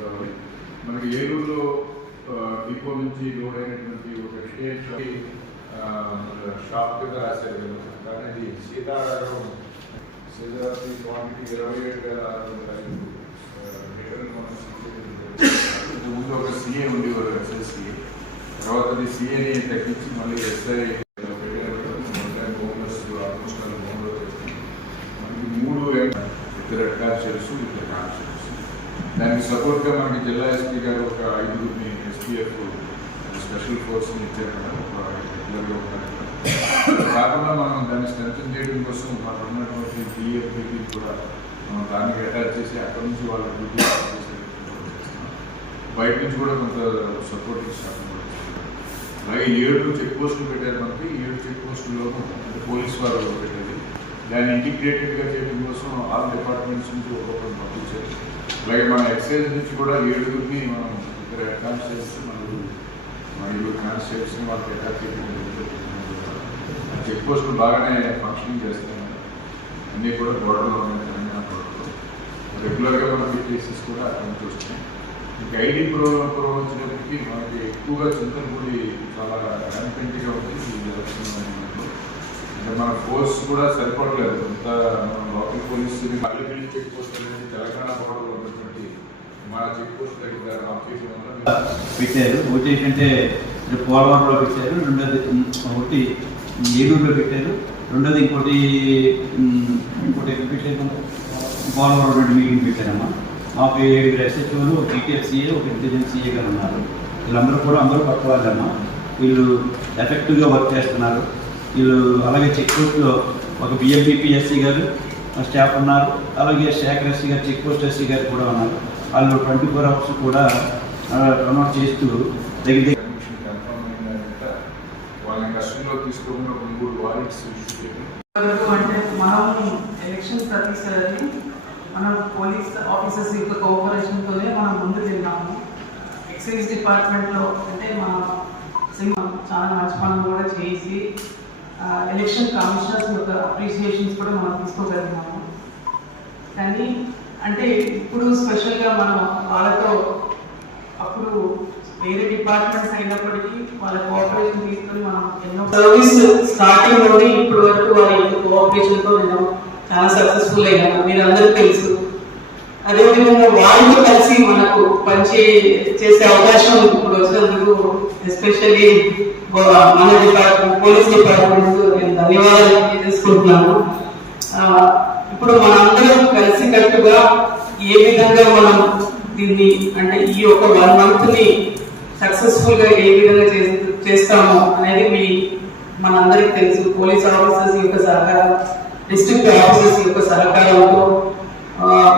తీసుకురావాలి. మనకి ఏలూరులో ఆ, డిపో నుంచి లోడ్ అయినటువంటి ఒక స్టేట్ షాప్ కింద రాశారు కానీ అది సీతారాగం సీతారాతి క్వాంటిటీ ఇరవై ఏడు వేల ఆరు వందల ఐదు ముందు ఒక సీఏ ఉండేవారు ఎస్ఎస్సి తర్వాత అది సీఏని తగ్గించి మళ్ళీ SI bonus almost all bonus మనకి మూడు ఇద్దరు హెడ్ కానిస్టేబుల్స్ ఇద్దరు కానిస్టేబుల్స్. దానికి సపోర్ట్గా మనకి జిల్లా ఎస్పీ గారు ఒక ఐదుగురిని ఎస్పీఎఫ్ స్పెషల్ ఫోర్స్ని ఇచ్చారు కదా ఒక రెగ్యులర్గా ఉన్నారు. కాకుండా మనం దాన్ని స్ట్రెంగ్ చేయడం కోసం మనం ఉన్నటువంటి డిఎఫ్బికి కూడా మనం దానికి అటాచ్ చేసి అక్కడ నుంచి వాళ్ళ డ్యూటీ బయట నుంచి కూడా కొంత సపోర్ట్ ఇస్తాను అలాగే ఏడు చెక్ పోస్టులు పెట్టారు మనకి. ఏడు చెక్ పోస్టుల్లో అంటే పోలీస్ వారు పెట్టేది. దాన్ని ఇంటిగ్రేటెడ్గా చేయడం కోసం ఆల్ డిపార్ట్మెంట్స్ నుంచి ఒక్కొక్కరు పంపించారు. అలాగే మన ఎక్సైజ్ నుంచి కూడా ఏడుగురిని మనం ఇద్దరు హెడ్ కానిస్టేబుల్స్ మరియు మరియు కానిస్టేబుల్స్ని వాళ్ళకి అటాచ్ చేయడం చెక్ పోస్టులు బాగానే ఫంక్షనింగ్ చేస్తున్నాయి అన్నీ కూడా బోర్డర్లో ఉన్నాయి తెలంగాణ బోర్డర్లో రెగ్యులర్గా మనకి కేసెస్ కూడా అక్కడ వస్తున్నాయి ఇంకా ఐడి ప్రోగ్రామ్ ప్రోగ్రామ్ వచ్చినప్పటికీ మనకి ఎక్కువగా చింతలపూడి చాలా ర్యాంపెంట్గా ఉంది ఈ ఎలక్షన్ మన ఫోర్స్ కూడా సరిపడలేదు. ఇంత మన local police Mallipalli check post అనేది తెలంగాణ బోర్డర్లో ఉన్నటువంటి మన చెక్ పోస్ట్ దగ్గర పెట్టారు. ఓటేషన్ అంటే పోలవరంలో పెట్టారు. రెండోది ఒకటి ఏలూరులో పెట్టారు. రెండోది ఇంకోటి ఇంకోటి ఎక్కడ పెట్టారు? పోలవరం రెండు మీటింగ్ పెట్టారమ్మా. మాకు ఏడుగురు ఎస్హెచ్ఓలు ఒక ఈటీఎఫ్సీఏ ఒక ఇంటెలిజెన్స్ సీఏ గారు ఉన్నారు. వీళ్ళందరూ కూడా అందరూ పక్క వాళ్ళమ్మా. వీళ్ళు ఎఫెక్టివ్గా వర్క్ చేస్తున్నారు. వీళ్ళు అలాగే చెక్ పోస్ట్లో ఒక బిఎంపీపీఎస్సీ గారు స్టాఫ్ ఉన్నారు. అలాగే శేఖర్ ఎస్సీ గారు చెక్ పోస్ట్ ఎస్సీ గారు కూడా ఉన్నారు. వాళ్ళు ట్వంటీ ఫోర్ అవర్స్ కూడా ప్రమోట్ చేస్తూ దగ్గర దగ్గర వాళ్ళని కష్టంలో తీసుకోకుండా మూడు అంటే మనం ఎలక్షన్ ప్రతిసారి మనం పోలీస్ ఆఫీసర్స్ యొక్క కోఆపరేషన్తోనే మనం ముందుకు వెళ్ళాము ఎక్సైజ్ డిపార్ట్మెంట్లో అంటే మన సింహం చాలా మంచి పనులు కూడా చేసి ఎలక్షన్ కమిషనర్స్ యొక్క అప్రిసియేషన్స్ కూడా మనం తీసుకోగలిగినాము కానీ అంటే ఇప్పుడు స్పెషల్గా మనం వాళ్ళతో అప్పుడు వేరే డిపార్ట్మెంట్స్ అయినప్పటికీ వాళ్ళ కోఆపరేషన్ తీసుకొని మనం ఎన్నో సర్వీస్ స్టార్టింగ్ నుండి ఇప్పటి వరకు వాళ్ళ కోఆపరేషన్తో నేను చాలా సక్సెస్ఫుల్ అయ్యాను మీరు అందరికీ తెలుసు. అదేవిధంగా వాళ్ళతో కలిసి మనకు పనిచే చేసే అవకాశం ఇప్పుడు వచ్చినందుకు ఎస్పెషల్లీ మన డిపార్ట్మెంట్ పోలీస్ డిపార్ట్మెంట్ ధన్యవాదాలు తెలుసుకుంటున్నాము. ఇప్పుడు మనందరం కలిసి కట్టుగా ఏ విధంగా మనం దీన్ని అంటే ఈ యొక్క వన్ మంత్ని సక్సెస్ఫుల్గా ఏ విధంగా చేస్- చేస్తామో అనేది మీ మనందరికి తెలుసు. పోలీస్ ఆఫీసర్స్ యొక్క సహకారం డిస్ట్రిక్ట్ ఆఫీసర్స్ యొక్క సహకారంతో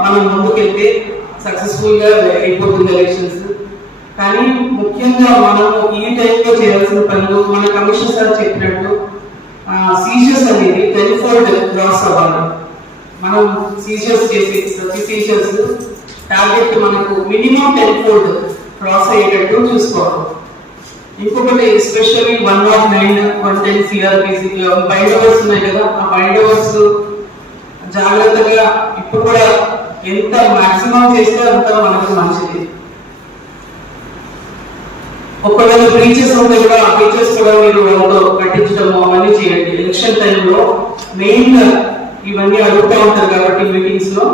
మనం ముందుకెళ్తే సక్సెస్ఫుల్గా అయిపోతుంది ఎలక్షన్స్ కానీ ముఖ్యంగా మనము ఈ టైంలో చేయాల్సిన పనులు మన కమిషన్ సార్ చెప్పినట్టు సీజర్స్ అనేది టెలిఫోన్ క్రాస్ అవ్వాలి. మనం సీజర్స్ చేసి ప్రతి సీజర్స్ టార్గెట్ మనకు మినిమం టెలిఫోర్డ్ క్రాస్ అయ్యేటట్టు చూసుకోవాలి. ఇంకొకటి especially one not nine one ten CrPC bindovers ఉన్నాయి కదా ఆ బైండోవర్స్ జాగ్రత్తగా ఇప్పుడు కూడా ఎంత మాక్సిమం చేస్తే అంత మనకు మంచిది. ఒకవేళ బ్రీచెస్ ఉంటే కూడా ఆ బ్రీచెస్ కూడా మీరు వాళ్ళతో కట్టించడం అవన్నీ చేయండి. ఎలక్షన్ టైంలో మెయిన్గా ఇవన్నీ అడుగుతూ ఉంటారు కాబట్టి మీటింగ్స్లో.